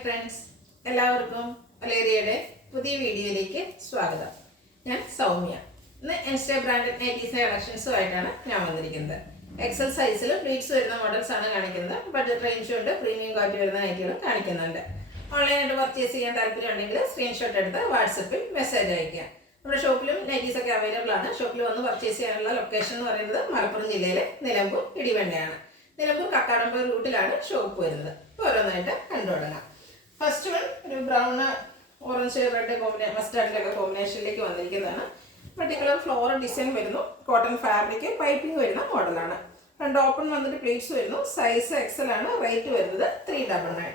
Friends, എല്ലാവർക്കും വലേറിയയുടെ പുതിയ വീഡിയോയിലേക്ക് സ്വാഗതം. ഞാൻ സൗമ്യ. ഇന്ന് ഇൻസ്റ്റാ ബ്രാൻഡഡ് നൈറ്റീസ് കളക്ഷൻസുമായിട്ടാണ് ഞാൻ വന്നിരിക്കുന്നത്. എക്സൽ സൈസിൽ പ്ലീറ്റ്സ് വരുന്ന മോഡൽസ് ആണ് കാണിക്കുന്നത്. ബഡ്ജറ്റ് റേഞ്ച് കൊണ്ട് പ്രീമിയം ക്വാളിറ്റി വരുന്ന നൈറ്റികളും കാണിക്കുന്നുണ്ട്. ഓൺലൈനായിട്ട് പർച്ചേസ് ചെയ്യാൻ താല്പര്യമുണ്ടെങ്കിൽ സ്ക്രീൻഷോട്ട് എടുത്ത് വാട്സപ്പിൽ മെസ്സേജ് അയക്കുക. നമ്മുടെ ഷോപ്പിലും നൈറ്റീസ് ഒക്കെ അവൈലബിൾ ആണ്. ഷോപ്പിൽ വന്ന് പർച്ചേസ് ചെയ്യാനുള്ള ലൊക്കേഷൻ എന്ന് പറയുന്നത് മലപ്പുറം ജില്ലയിലെ നിലമ്പൂർ ഇടിവണ്ണയാണ്. നിലമ്പൂർ കക്കാടമ്പൂർ റൂട്ടിലാണ് ഷോപ്പ് വരുന്നത്. ഓരോന്നായിട്ട് കണ്ടു തുടങ്ങാം. ഫസ്റ്റ് വൺ ഒരു ബ്രൗൺ ഓറഞ്ച് റെഡ് മസ്റ്റാർഡിലൊക്കെ കോമ്പിനേഷനിലേക്ക് വന്നിരിക്കുന്നതാണ്. പർട്ടിക്കുലർ ഫ്ലോറൽ ഡിസൈൻ വരുന്നു. കോട്ടൺ ഫാബ്രിക് പൈപ്പിംഗ് വരുന്ന മോഡലാണ്. രണ്ട് ഓപ്പൺ വന്നിട്ട് പ്ലീറ്റ്സ് വരുന്നു. സൈസ് എക്സൽ ആണ്. റേറ്റ് വരുന്നത് 399.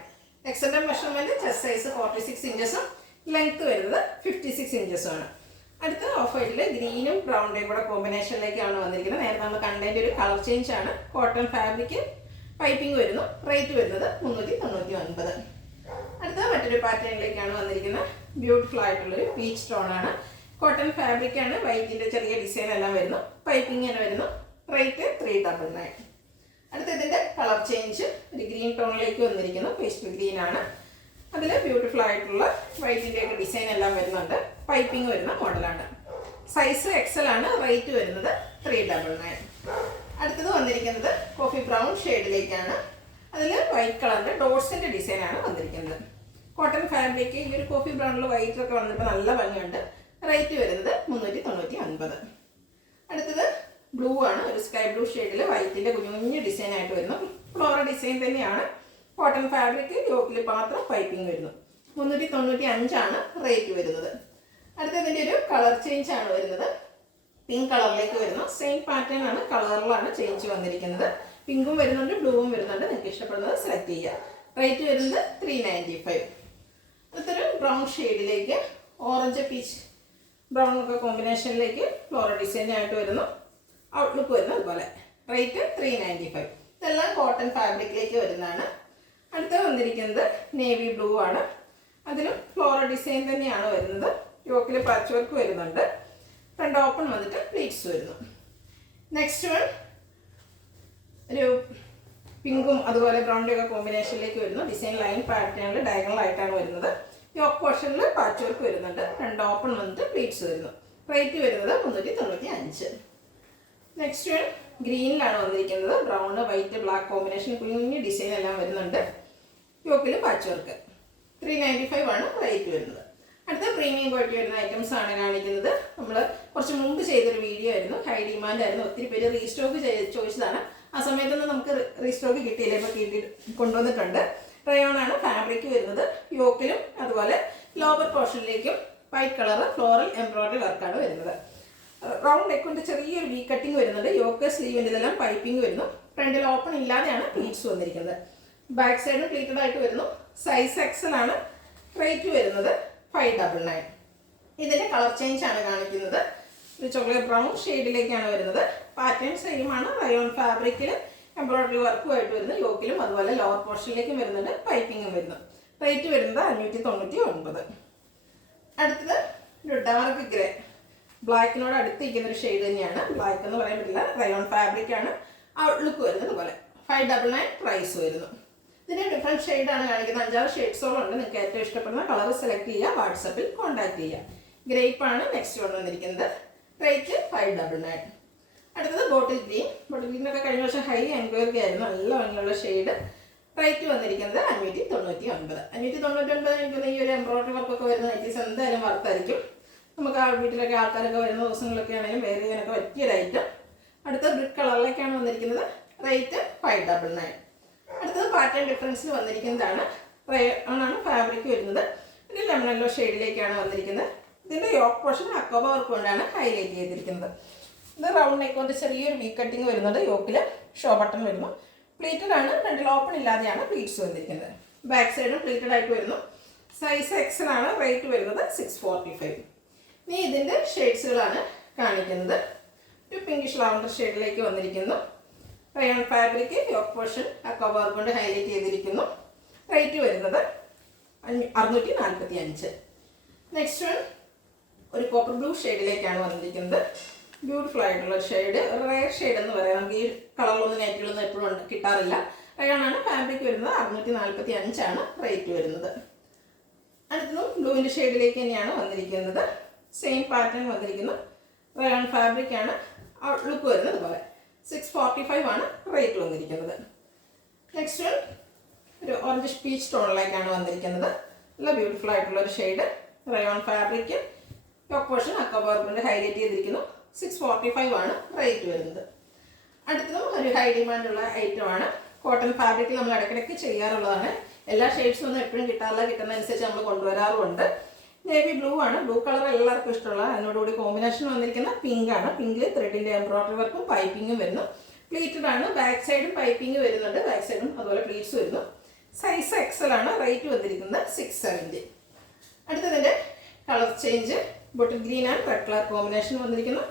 എക്സലിന്റെ മെഷർമെന്റ് ചെസ്റ്റ് സൈസ് 46 ഇഞ്ചസും ലെങ്ത് വരുന്നത് 56 ഇഞ്ചസും ആണ്. അടുത്ത ഓഫ് വൈറ്റിൽ ഗ്രീനും ബ്രൗണിന്റെയും കൂടെ കോമ്പിനേഷനിലേക്കാണ് വന്നിരിക്കുന്നത്. നേരത്തെ നമ്മൾ കണ്ടതിന്റെ ഒരു കളർ ചേഞ്ച് ആണ്. കോട്ടൺ ഫാബ്രിക് പൈപ്പിംഗ് വരുന്നു. റേറ്റ് വരുന്നത് 399. അടുത്ത മറ്റൊരു പാറ്റേണിലേക്കാണ് വന്നിരിക്കുന്നത്. ബ്യൂട്ടിഫുൾ ആയിട്ടുള്ളൊരു പീച്ച് ടോൺ ആണ്. കോട്ടൺ ഫാബ്രിക് ആണ്. വൈറ്റിന്റെ ചെറിയ ഡിസൈൻ എല്ലാം വരുന്നു. പൈപ്പിംഗ് തന്നെ വരുന്നു. റേറ്റ് 399. അടുത്ത ഇതിന്റെ കളർ ചേഞ്ച് ഒരു ഗ്രീൻ ടോണിലേക്ക് വന്നിരിക്കുന്നു. പേസ്റ്റൽ ഗ്രീൻ ആണ്. അതിൽ ബ്യൂട്ടിഫുൾ ആയിട്ടുള്ള വൈറ്റിന്റെ ഒക്കെ ഡിസൈൻ എല്ലാം വരുന്നുണ്ട്. പൈപ്പിംഗ് വരുന്ന മോഡലാണ്. സൈസ് എക്സൽ ആണ്. റേറ്റ് വരുന്നത് 399. അടുത്തത് വന്നിരിക്കുന്നത് കോഫി ബ്രൗൺ ഷെയ്ഡിലേക്കാണ്. അതിൽ വൈറ്റ് കളറിന്റെ ഡോട്ട്സിന്റെ ഡിസൈൻ ആണ് വന്നിരിക്കുന്നത്. കോട്ടൺ ഫാബ്രിക് ഈ ഒരു കോഫി ബ്രൗണിൽ വൈറ്റിലൊക്കെ വന്നിട്ട് നല്ല ഭംഗിയുണ്ട്. റേറ്റ് വരുന്നത് 399. അടുത്തത് ബ്ലൂ ആണ്. ഒരു സ്കൈ ബ്ലൂ ഷെയ്ഡിൽ വൈറ്റിന്റെ കുഞ്ഞു ഡിസൈൻ ആയിട്ട് വരുന്നു. ഫ്ലോറൽ ഡിസൈൻ തന്നെയാണ്. കോട്ടൺ ഫാബ്രിക് യോക്കിൽ മാത്രം പൈപ്പിംഗ് വരുന്നു. 395 ആണ് റേറ്റ് വരുന്നത്. അടുത്തതിന്റെ ഒരു കളർ ചേഞ്ച് ആണ് വരുന്നത്. പിങ്ക് കളറിലേക്ക് വരുന്നു. സെയിം പാറ്റേൺ ആണ്. കളറിലാണ് ചേഞ്ച് വന്നിരിക്കുന്നത്. പിങ്കും വരുന്നുണ്ട്, ബ്ലൂവും വരുന്നുണ്ട്. നിങ്ങൾക്ക് ഇഷ്ടപ്പെടുന്നത് സെലക്ട് ചെയ്യുക. റേറ്റ് വരുന്നത് 395. അടുത്തൊരു ബ്രൗൺ ഷെയ്ഡിലേക്ക് ഓറഞ്ച് പീച്ച് ബ്രൗൺ ഒക്കെ കോമ്പിനേഷനിലേക്ക് ഫ്ലോറൽ ഡിസൈൻ ആയിട്ട് വരുന്നു. ഔട്ട്ലുക്ക് വരുന്നു അതുപോലെ. റേറ്റ് 395. ഇതെല്ലാം കോട്ടൺ ഫാബ്രിക്കിലേക്ക് വരുന്നതാണ്. അടുത്ത വന്നിരിക്കുന്നത് നേവി ബ്ലൂ ആണ്. അതിലും ഫ്ലോറൽ ഡിസൈൻ തന്നെയാണ് വരുന്നത്. യോക്കിൽ പാച്ച് വർക്ക് വരുന്നുണ്ട്. രണ്ട് ഓപ്പൺ വന്നിട്ട് പ്ലീറ്റ്സ് വരുന്നു. നെക്സ്റ്റ് വൺ ഒരു പിങ്കും അതുപോലെ ബ്രൗണിൻ്റെ ഒക്കെ കോമ്പിനേഷനിലേക്ക് വരുന്നു. ഡിസൈൻ ലൈൻ പാറ്റേണിൽ ഡയഗണൽ ആയിട്ടാണ് വരുന്നത്. യോക്ക് പോർഷനിൽ പാച്ച് വർക്ക് വരുന്നുണ്ട്. രണ്ട് ഓപ്പൺ വന്നിട്ട് പ്ലീറ്റ്സ് വരുന്നു. റേറ്റ് വരുന്നത് 395. നെക്സ്റ്റ് വൺ ഗ്രീനിലാണ് വന്നിരിക്കുന്നത്. ബ്രൗണ് വൈറ്റ് ബ്ലാക്ക് കോമ്പിനേഷൻ കുഞ്ഞു ഡിസൈൻ എല്ലാം വരുന്നുണ്ട്. യോക്കിൽ പാച്ച് വർക്ക്. 395 ആണ് റേറ്റ് വരുന്നത്. അടുത്ത പ്രീമിയം ക്വാളിറ്റി വരുന്ന ഐറ്റംസ് ആണ് കാണിക്കുന്നത്. നമ്മൾ കുറച്ച് മുമ്പ് ചെയ്തൊരു വീഡിയോ ആയിരുന്നു. ഹൈ ഡിമാൻഡ് ആയിരുന്നു. ഒത്തിരി പേര് റീസ്റ്റോക്ക് ചോദിച്ചതാണ്. ആ സമയത്തൊന്നും നമുക്ക് റീസ്റ്റോക്ക് കിട്ടിയില്ല. ഇപ്പോൾ കൊണ്ടുവന്നിട്ടുണ്ട്. റയോൺ ആണ് ഫാബ്രിക് വരുന്നത്. യോക്കിലും അതുപോലെ ലോവർ പോർഷനിലേക്കും വൈറ്റ് കളർ ഫ്ലോറൽ എംബ്രോയിഡറി വർക്കാണ് വരുന്നത്. റൗണ്ട് നെക്കിന്റെ ചെറിയൊരു വി കട്ടിങ് വരുന്നുണ്ട്. യോക്ക് സ്ലീവിൻ്റെ ഇതെല്ലാം പൈപ്പിംഗ് വരുന്നു. ഫ്രണ്ടിൽ ഓപ്പൺ ഇല്ലാതെയാണ് പ്ലീറ്റ്സ് വന്നിരിക്കുന്നത്. ബാക്ക് സൈഡും പ്ലീറ്റഡ് ആയിട്ട് വരുന്നു. സൈസ് എക്സൽ ആണ്. റേറ്റ് വരുന്നത് 599. ഇതിന്റെ കളർ ചേഞ്ച് ആണ് കാണിക്കുന്നത്. ഒരു ചോക്ലേറ്റ് ബ്രൗൺ ഷെയ്ഡിലേക്കാണ് വരുന്നത്. പാറ്റേൺ സെയിം ആണ്. റയോൺ ഫാബ്രിക്കിൽ എംബ്രോയിഡറി വർക്കുമായിട്ട് വരുന്നു. യോക്കിലും അതുപോലെ ലോവർ പോർഷനിലേക്കും വരുന്നുണ്ട്. പൈപ്പിങ്ങും വരുന്നു. റേറ്റ് വരുന്നത് 599. അടുത്തത് ഒരു ഡാർക്ക് ഗ്രേ ബ്ലാക്കിനോട് അടുത്തിരിക്കുന്ന ഒരു ഷെയ്ഡ് തന്നെയാണ്. ബ്ലാക്ക് എന്ന് പറയാൻ പറ്റില്ല. റയോൺ ഫാബ്രിക് ആണ്. ഔട്ട്ലുക്ക് വരുന്നത് പോലെ. 599 പ്രൈസ് വരുന്നു. ഇതിന് ഡിഫറെൻറ്റ് ഷെയ്ഡാണ് കാണിക്കുന്നത്. 5-6 ഷെയ്ഡ്സോളം ഉണ്ട്. നിങ്ങൾക്ക് ഏറ്റവും ഇഷ്ടപ്പെടുന്ന കളർ സെലക്ട് ചെയ്യുക. വാട്സപ്പിൽ കോൺടാക്ട് ചെയ്യുക. ഗ്രേപ്പ് ആണ് നെക്സ്റ്റ് വന്നിരിക്കുന്നത്. റേറ്റ് 599. അടുത്തത് ബോട്ടിൽ ഗ്രീൻ. ബോട്ടിൽ ഗ്രീനൊക്കെ കഴിഞ്ഞ വർഷം ഹൈ എൻക്വയറി ആയിരുന്നു. നല്ല ഭംഗിയുള്ള ഷെയ്ഡ്. റേറ്റ് വന്നിരിക്കുന്നത് 599. 599 എനിക്ക് ഈ ഒരു എംബ്രോയിഡറി വർക്കൊക്കെ വരുന്ന നൈറ്റീസ് എന്തായാലും വർത്തായിരിക്കും. നമുക്ക് ആ വീട്ടിലൊക്കെ ആൾക്കാരൊക്കെ വരുന്ന ദിവസങ്ങളൊക്കെ ആണെങ്കിലും വേറെ ചെയ്യാനൊക്കെ പറ്റിയൊരു ഐറ്റം. അടുത്ത ബ്രിക്ക് കളറിലേക്കാണ് വന്നിരിക്കുന്നത്. റേറ്റ് 599. അടുത്തത് പാറ്റേൺ ഡിഫറൻസിൽ വന്നിരിക്കുന്നതാണ്. റയോൺ ആണ് ഫാബ്രിക് വരുന്നത്. ഒരു ലെമൺ യെല്ലോ ഷെയ്ഡിലേക്കാണ് വന്നിരിക്കുന്നത്. ഇതിൻ്റെ യോക്ക് പോർഷൻ അക്കോബ വർക്ക് കൊണ്ടാണ് ഹൈലൈറ്റ് ചെയ്തിരിക്കുന്നത്. ഇത് റൗണ്ട് നെക്ക് കൊണ്ട് ചെറിയൊരു വി കട്ടിങ് വരുന്നുണ്ട്. യോക്കിൽ ഷോ ബട്ടൺ വരുന്നു. പ്ലീറ്റഡ് ആണ്. ഫ്രണ്ടിൽ ഓപ്പൺ ഇല്ലാതെയാണ് പ്ലീറ്റ്സ് വന്നിരിക്കുന്നത്. ബാക്ക് സൈഡും പ്ലീറ്റഡ് ആയിട്ട് വരുന്നു. സൈസ് എക്സൽ ആണ്. റേറ്റ് വരുന്നത് 645. ഇനി ഇതിൻ്റെ ഷെയ്ഡ്സുകളാണ് കാണിക്കുന്നത്. ഒരു പിങ്കിഷ് ലാവണ്ടർ ഷെയ്ഡിലേക്ക് വന്നിരിക്കുന്നു. റയോൺ ഫാബ്രിക് യോക്ക് പോർഷൻ അക്കോബ വർക്ക് കൊണ്ട് ഹൈലൈറ്റ് ചെയ്തിരിക്കുന്നു. റേറ്റ് വരുന്നത് 645. നെക്സ്റ്റ് വൺ ഒരു കോപ്പർ ബ്ലൂ ഷെയ്ഡിലേക്കാണ് വന്നിരിക്കുന്നത്. ബ്യൂട്ടിഫുൾ ആയിട്ടുള്ള ഷെയ്ഡ്. റെയർ ഷെയ്ഡ് എന്ന് പറയാം. നമുക്ക് ഈ കളറിലൊന്നും നൈറ്റിലൊന്നും എപ്പോഴും കിട്ടാറില്ല. റയോണാണ് ഫാബ്രിക് വരുന്നത്. 645 റേറ്റ് വരുന്നത്. അടുത്തതും ബ്ലൂവിൻ്റെ ഷെയ്ഡിലേക്ക് തന്നെയാണ് വന്നിരിക്കുന്നത്. സെയിം പാറ്റേൺ വന്നിരിക്കുന്നു. റയോൺ ഫാബ്രിക് ആണ്. ലുക്ക് വരുന്നത് പോലെ 645 റേറ്റ് വന്നിരിക്കുന്നത്. നെക്സ്റ്റ് വൺ ഒരു ഓറഞ്ച് പീച്ച് ടോണിലേക്കാണ് വന്നിരിക്കുന്നത്. നല്ല ബ്യൂട്ടിഫുൾ ആയിട്ടുള്ള ഒരു shade. Rayon fabric top portion അക്കോബാർബിൻ്റെ ഹൈലൈറ്റ് ചെയ്തിരിക്കുന്നു. 645 റേറ്റ് വരുന്നത്. അടുത്തതും ഒരു ഹൈ ഡിമാൻഡുള്ള ഐറ്റമാണ്. കോട്ടൺ ഫാബ്രിക്കിൽ നമ്മൾ ഇടയ്ക്കിടയ്ക്ക് ചെയ്യാറുള്ളതാണ്. എല്ലാ ഷെയ്ഡ്സും ഒന്നും എപ്പോഴും കിട്ടാറില്ല. കിട്ടുന്നതനുസരിച്ച് നമ്മൾ കൊണ്ടുവരാറുമുണ്ട്. നേവി ബ്ലൂ ആണ്. ബ്ലൂ കളർ എല്ലാവർക്കും ഇഷ്ടമുള്ള. അതിനോടുകൂടി കോമ്പിനേഷൻ വന്നിരിക്കുന്ന പിങ്ക് ആണ്. പിങ്കിൽ ത്രെഡിൻ്റെ എംബ്രോയിഡറി വർക്കും പൈപ്പിങ്ങും വരുന്നു. പ്ലീറ്റഡ് ആണ്. ബാക്ക് സൈഡും പൈപ്പിംഗ് വരുന്നുണ്ട്. ബാക്ക് സൈഡും അതുപോലെ പ്ലീറ്റ്സ് വരുന്നു. സൈസ് എക്സൽ ആണ്. റേറ്റ് വന്നിരിക്കുന്നത് 670. അടുത്തതിൻ്റെ colour change bottle green and red colour combination വന്നിരിക്കുന്നു.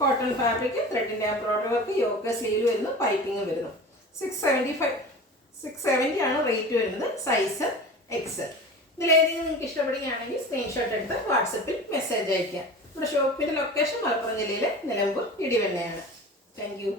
കോട്ടൺ ഫാബ്രിക് ത്രെഡിൻ്റെ എംബ്രോയിഡറി വർക്ക് യോക്ക് സ്ലീവ് വരുന്നു. പൈപ്പിംഗ് വരുന്നു. 670 റേറ്റ് വരുന്നത്. Size XL. ഇതിലേതെങ്കിലും നിങ്ങൾക്ക് ഇഷ്ടപ്പെടുകയാണെങ്കിൽ സ്ക്രീൻഷോട്ട് എടുത്ത് വാട്സപ്പിൽ മെസ്സേജ് അയയ്ക്കുക. നമ്മുടെ ഷോപ്പിൻ്റെ ലൊക്കേഷൻ മലപ്പുറം ജില്ലയിലെ നിലമ്പൂർ ഇടിവണ്ണയാണ്. Thank you.